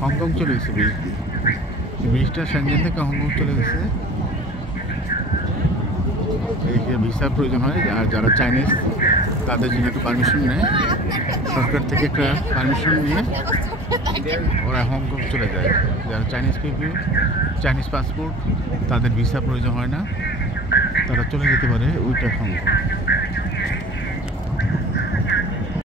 Hong Kong চলে গেছে ব্রিজটা সেনজেন থেকে হংকং চলে গেছে। ভিসার প্রয়োজন হয়, আর যারা চাইনিজ তাদের জন্য একটু পারমিশন নেয় সরকার থেকে, একটা পারমিশন নিয়ে ওরা হংকং চলে যায়। যারা চাইনিজ পিপল, চাইনিজ পাসপোর্ট, তাদের ভিসা প্রয়োজন হয় না, তারা চলে যেতে পারে ওইটা হংকং।